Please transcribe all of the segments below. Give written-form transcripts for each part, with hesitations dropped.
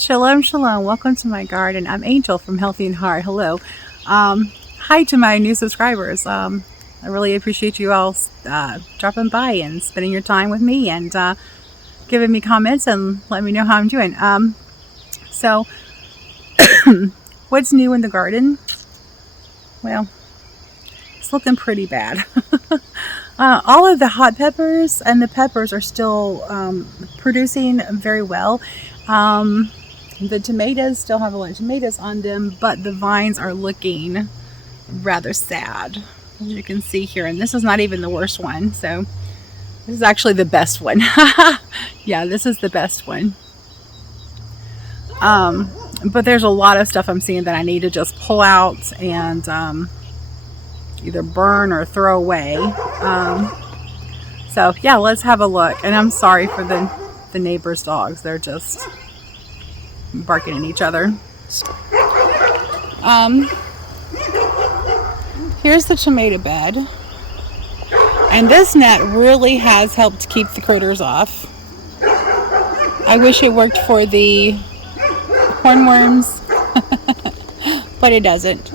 Shalom, shalom. Welcome to my garden. I'm Angel from Healthy and Heart. Hello. Hi to my new subscribers. I really appreciate you all dropping by and spending your time with me and giving me comments and letting me know how I'm doing. So, what's new in the garden? Well, it's looking pretty bad. All of the hot peppers and the peppers are still producing very well. The tomatoes still have a lot of tomatoes on them, but the vines are looking rather sad, as you can see here. And this is not even the worst one, so this is actually the best one. Yeah, this is the best one. But there's a lot of stuff I'm seeing that I need to just pull out and either burn or throw away. So yeah, let's have a look. And I'm sorry for the neighbor's dogs. They're just barking at each other. Here's the tomato bed, and this net really has helped keep the critters off. I wish it worked for the hornworms, but it doesn't.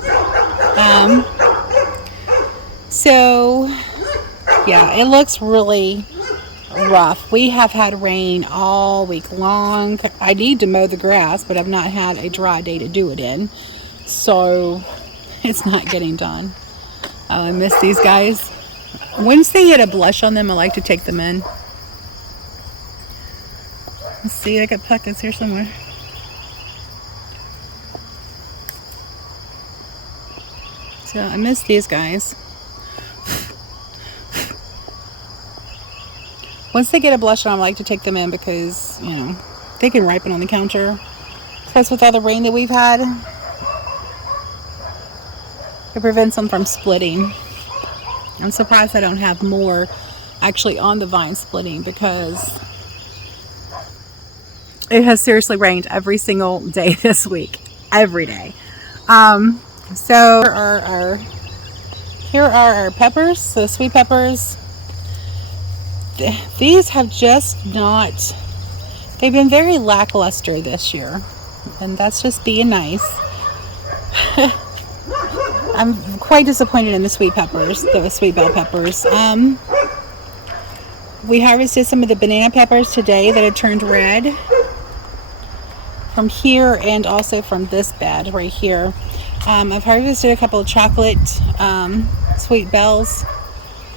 So yeah, it looks really rough. We have had rain all week long. I need to mow the grass, but I've not had a dry day to do it in, so it's not getting done. I miss these guys. Once they get a blush on them, I like to take them in. Let's see, I got puckets here somewhere. So I miss these guys. Once they get a blush on, I like to take them in because, you know, they can ripen on the counter. Plus, with all the rain that we've had, it prevents them from splitting. I'm surprised I don't have more actually on the vine splitting, because it has seriously rained every single day this week. Every day. So here are our peppers, so sweet peppers. These have just not, they've been very lackluster this year, and that's just being nice. I'm quite disappointed in the sweet peppers, the sweet bell peppers. We harvested some of the banana peppers today that had turned red from here, and also from this bed right here. I've harvested a couple of chocolate sweet bells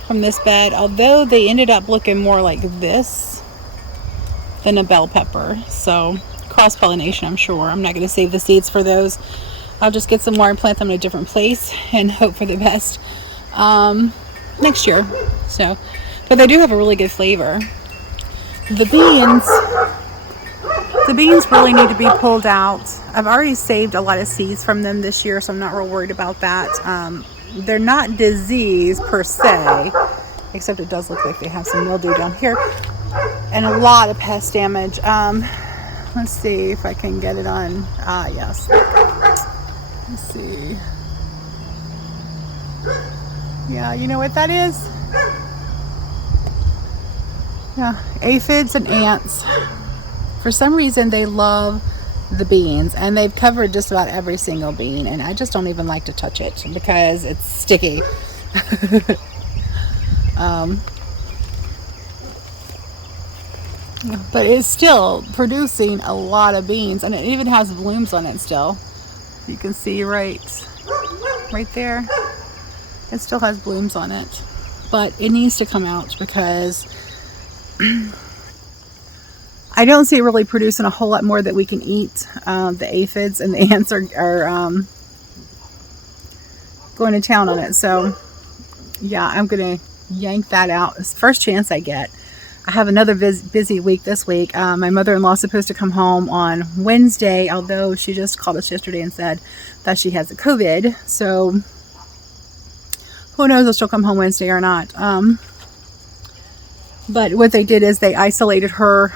from this bed, although they ended up looking more like this than a bell pepper. So cross-pollination, I'm sure. I'm not going to save the seeds for those. I'll just get some more and plant them in a different place and hope for the best next year. So, but they do have a really good flavor. The beans really need to be pulled out. I've already saved a lot of seeds from them this year, so I'm not real worried about that. They're not diseased per se, except it does look like they have some mildew down here and a lot of pest damage. Let's see if I can get it on. Yes. Let's see. Yeah, you know what that is? Yeah, aphids and ants. For some reason, they love the beans, and they've covered just about every single bean, and I just don't even like to touch it because it's sticky. But it's still producing a lot of beans, and it even has blooms on it still. You can see right there, it still has blooms on it, but it needs to come out because I don't see it really producing a whole lot more that we can eat. The aphids and the ants are going to town on it. So yeah, I'm going to yank that out the first chance I get. I have another busy week this week. My mother-in-law is supposed to come home on Wednesday, although she just called us yesterday and said that she has the COVID. So who knows if she'll come home Wednesday or not. But what they did is they isolated her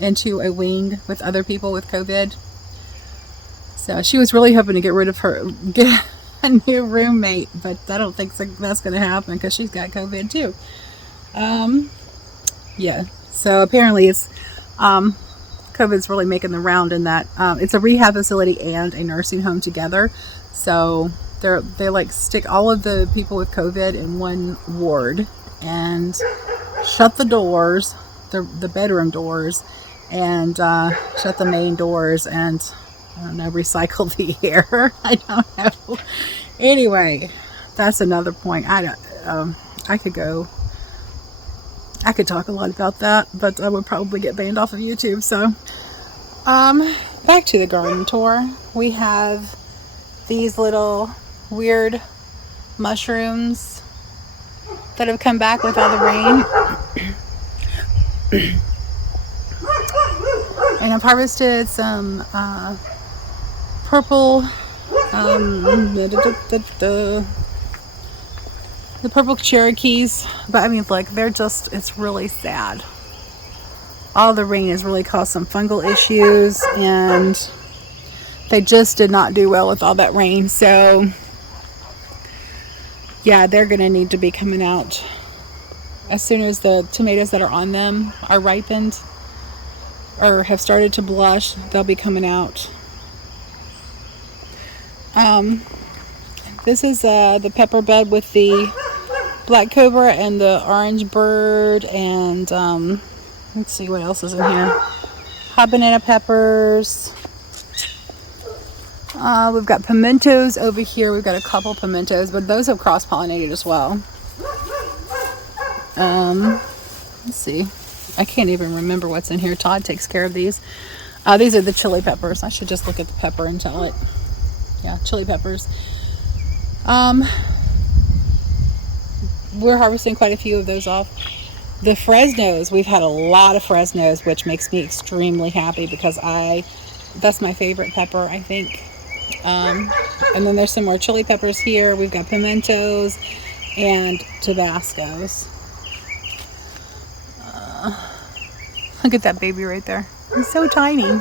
into a wing with other people with COVID. So she was really hoping to get a new roommate, but I don't think that's going to happen because she's got COVID too. Yeah, so apparently it's COVID's really making the round in that it's a rehab facility and a nursing home together. So they like stick all of the people with COVID in one ward and shut the doors, the bedroom doors, and shut the main doors, and I don't know, recycle the air. I don't know. Anyway, that's another point. I could talk a lot about that, but I would probably get banned off of YouTube. So, back to the garden tour. We have these little weird mushrooms that have come back with all the rain. And I've harvested some purple, the purple Cherokees, but I mean, like, it's really sad. All the rain has really caused some fungal issues, and they just did not do well with all that rain. So yeah, they're gonna need to be coming out as soon as the tomatoes that are on them are ripened or have started to blush. They'll be coming out. This is the pepper bed with the black cobra and the orange bird, and let's see what else is in here. Hot banana peppers. We've got pimentos over here. We've got a couple pimentos, but those have cross-pollinated as well. Let's see. I can't even remember what's in here. Todd takes care of these. These are the chili peppers. I should just look at the pepper and tell it. Yeah, chili peppers. We're harvesting quite a few of those off. The Fresnos, we've had a lot of Fresnos, which makes me extremely happy because that's my favorite pepper, I think. And then there's some more chili peppers here. We've got pimentos and Tabascos. Look at that baby right there. He's so tiny.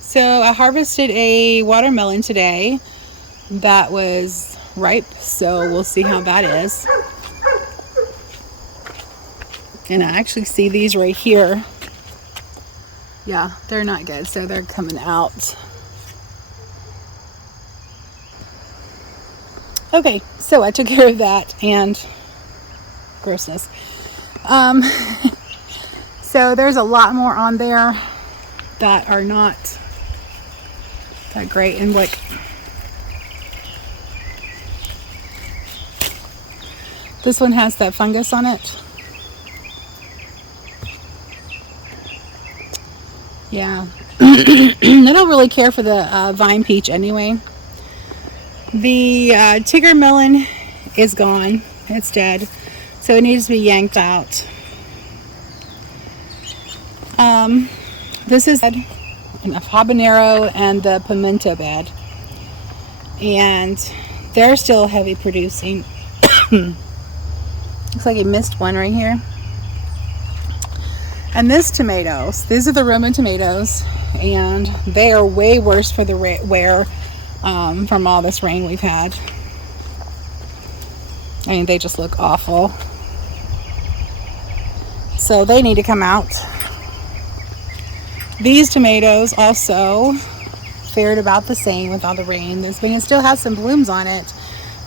So I harvested a watermelon today that was ripe, so we'll see how that is. And I actually see these right here. Yeah, they're not good, so they're coming out. Okay, so I took care of that, and grossness. So there's a lot more on there that are not that great, and like this one has that fungus on it. Yeah. I don't really care for the vine peach anyway. The tiger melon is gone. It's dead. So it needs to be yanked out. This is a habanero and the pimento bed. And they're still heavy producing. Looks like you missed one right here. And these are the Roman tomatoes, and they are way worse for the wear from all this rain we've had. I mean, they just look awful. So they need to come out. These tomatoes also fared about the same with all the rain. This thing still has some blooms on it,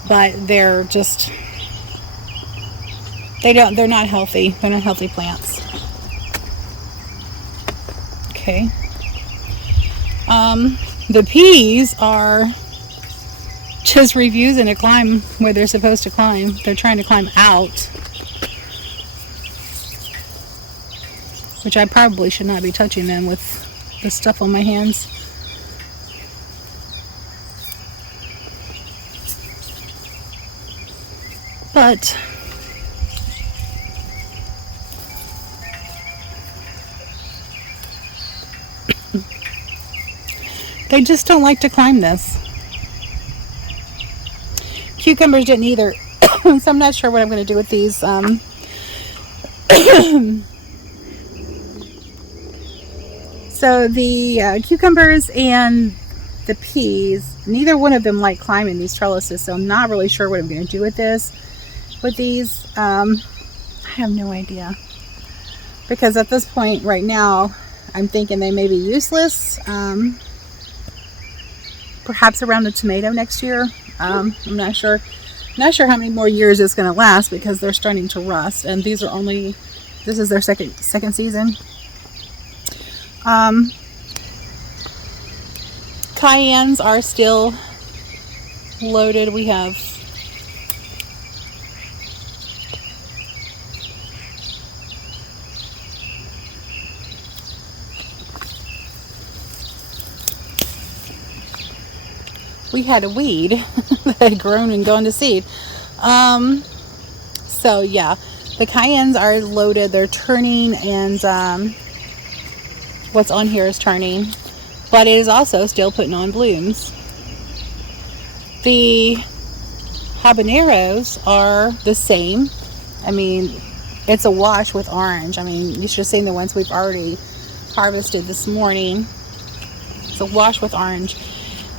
but they're just, they're not healthy. They're not healthy plants. Okay. The peas are just refusing to climb where they're supposed to climb. They're trying to climb out, which I probably should not be touching them with the stuff on my hands. But they just don't like to climb this. Cucumbers didn't either. So I'm not sure what I'm going to do with these. So the cucumbers and the peas, neither one of them like climbing these trellises. So I'm not really sure what I'm going to do with these. I have no idea. because at this point right now, I'm thinking they may be useless. Perhaps around the tomato next year. I'm not sure. Not sure how many more years it's going to last because they're starting to rust, and these are only, this is their second season. Cayennes are still loaded. We have had a weed that had grown and gone to seed. So yeah, the cayennes are loaded. They're turning, and what's on here is turning, but it is also still putting on blooms. The habaneros are the same. I mean, it's a wash with orange. I mean, you should have seen the ones we've already harvested this morning. It's a wash with orange.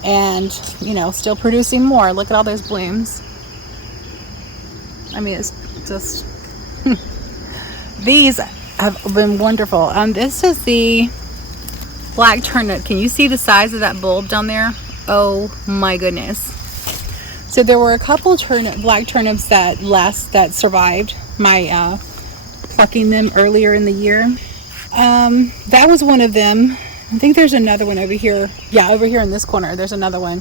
And, you know, still producing more. Look at all those blooms. I mean, it's just... These have been wonderful. This is the black turnip. Can you see the size of that bulb down there? Oh my goodness. So there were a couple black turnips that survived my plucking them earlier in the year. That was one of them. I think there's another one over here. Yeah, over here in this corner, there's another one.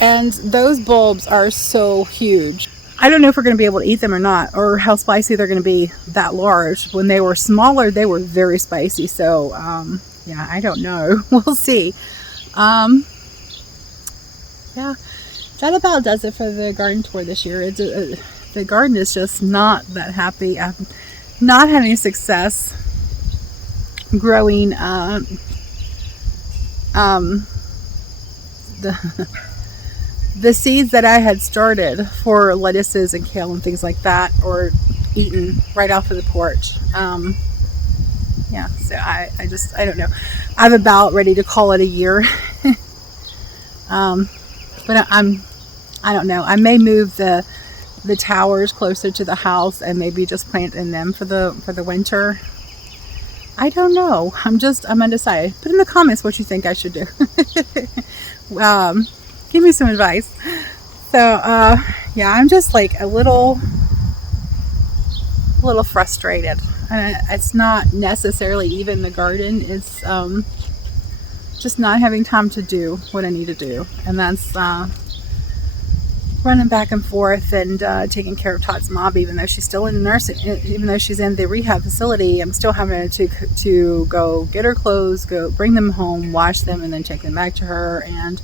And those bulbs are so huge. I don't know if we're going to be able to eat them or not, or how spicy they're going to be that large. When they were smaller, they were very spicy. So, yeah, I don't know. We'll see. Yeah, that about does it for the garden tour this year. The garden is just not that happy. I'm not having success growing the seeds that I had started for lettuces and kale and things like that, or eaten right off of the porch. Yeah, so I don't know. I'm about ready to call it a year. But I don't know. I may move the towers closer to the house and maybe just plant in them for the winter. I don't know. I'm undecided. Put in the comments what you think I should do. Give me some advice. So, yeah, I'm just like a little frustrated. And it's not necessarily even the garden. It's just not having time to do what I need to do. And that's running back and forth and taking care of Todd's mom, even though she's still in nursing, even though she's in the rehab facility. I'm still having to go get her clothes, go bring them home, wash them, and then take them back to her. And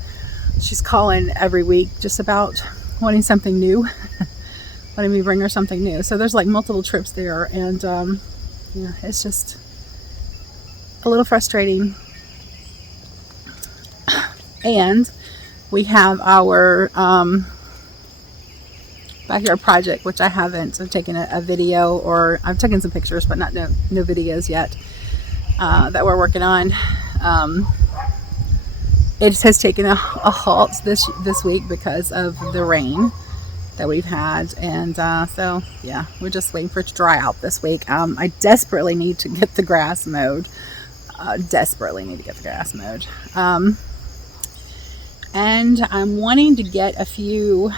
she's calling every week just about wanting something new, letting me bring her something new. So there's like multiple trips there, and yeah, it's just a little frustrating. And we have our backyard project, which I haven't. I've taken a video, or I've taken some pictures, but no videos yet, that we're working on. It has taken a halt this week because of the rain that we've had, and so yeah, we're just waiting for it to dry out this week. I desperately need to get the grass mowed. And I'm wanting to get a few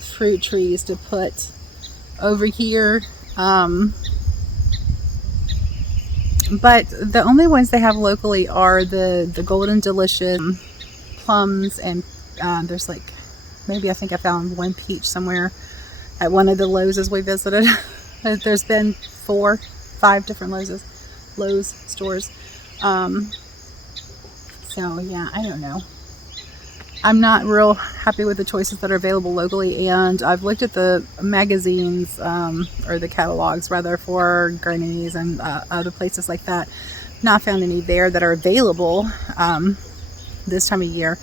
fruit trees to put over here, but the only ones they have locally are the golden delicious plums, and there's like, maybe I think I found one peach somewhere at one of the Lowe's we visited. There's been 4 or 5 different Lowe's stores. So yeah, I don't know. I'm not real happy with the choices that are available locally, and I've looked at the magazines, or the catalogs rather, for Gurney's and other places like that. Not found any there that are available this time of year.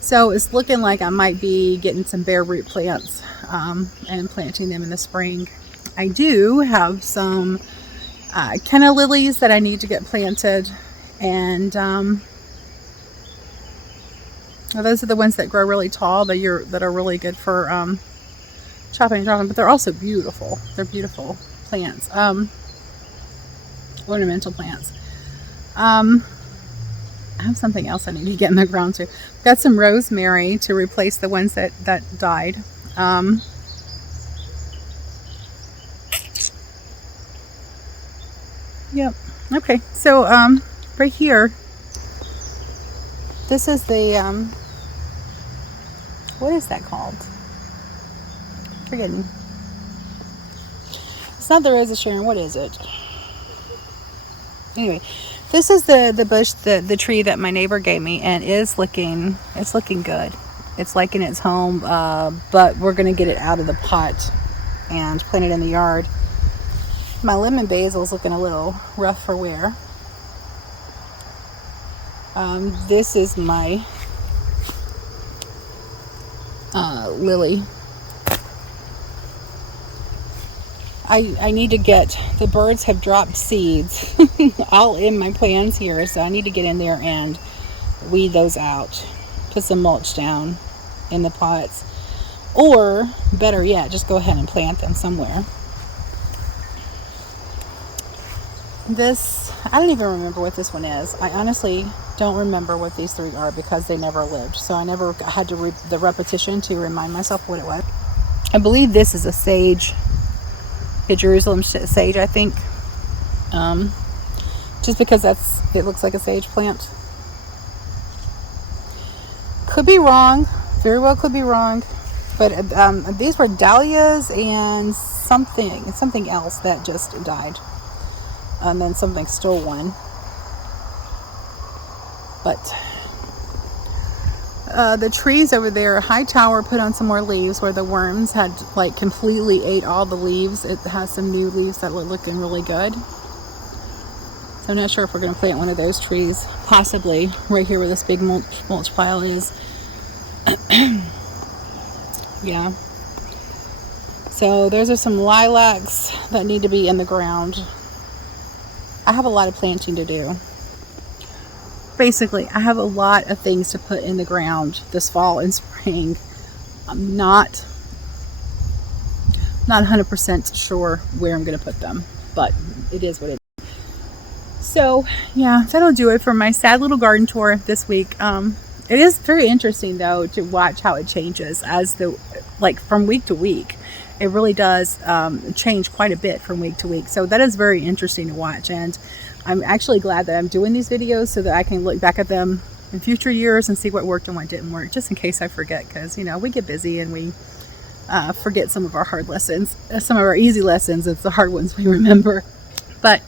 So it's looking like I might be getting some bare root plants and planting them in the spring. I do have some Kenna lilies that I need to get planted, and those are the ones that grow really tall, that are really good for chopping and dropping, but they're also beautiful. They're beautiful plants. ornamental plants. I have something else I need to get in the ground too. Got some rosemary to replace the ones that died. Yep. Okay. So right here, this is the what is that called? Forgetting. It's not the Rose of Sharon. What is it? Anyway, this is the bush, the tree that my neighbor gave me, and it's looking good. It's liking its home, but we're gonna get it out of the pot and plant it in the yard. My lemon basil is looking a little rough for wear. This is my lily. I need to get, the birds have dropped seeds all in my plants here, so I need to get in there and weed those out, put some mulch down in the pots, or better yet, just go ahead and plant them somewhere. This, I don't even remember what this one is. I honestly don't remember what these three are because they never lived, so I never had to read the repetition to remind myself what it was. I believe this is a sage, a Jerusalem sage, I think, just because it looks like a sage plant. Could be wrong, very well could be wrong, but these were dahlias and something else that just died, and then something stole one. But the trees over there, High Tower put on some more leaves where the worms had like completely ate all the leaves. It has some new leaves that look looking really good. So I'm not sure if we're going to plant one of those trees, possibly right here where this big mulch pile is. Yeah. So those are some lilacs that need to be in the ground. I have a lot of planting to do. Basically, I have a lot of things to put in the ground this fall and spring. I'm not 100% sure where I'm going to put them, but it is what it is. So, yeah, that'll do it for my sad little garden tour this week. It is very interesting, though, to watch how it changes from week to week. It really does change quite a bit from week to week. So that is very interesting to watch, and I'm actually glad that I'm doing these videos so that I can look back at them in future years and see what worked and what didn't work, just in case I forget, because, you know, we get busy and we forget some of our hard lessons. Some of our easy lessons, it's the hard ones we remember. But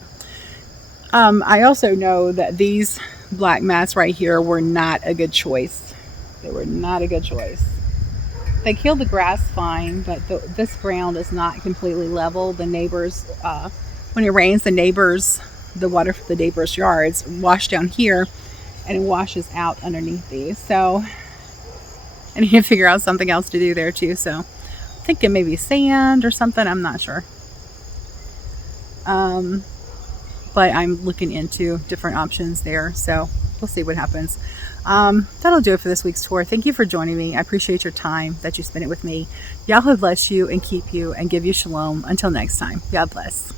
I also know that these black mats right here were not a good choice. They were not a good choice. They killed the grass fine, but this ground is not completely level. The neighbors, when it rains, the water from the neighbors' yards wash down here, and it washes out underneath these. So I need to figure out something else to do there too. So I'm thinking maybe sand or something. I'm not sure. But I'm looking into different options there. So we'll see what happens. That'll do it for this week's tour. Thank you for joining me. I appreciate your time that you spent it with me. Yahuah bless you and keep you and give you shalom. Until next time. God bless.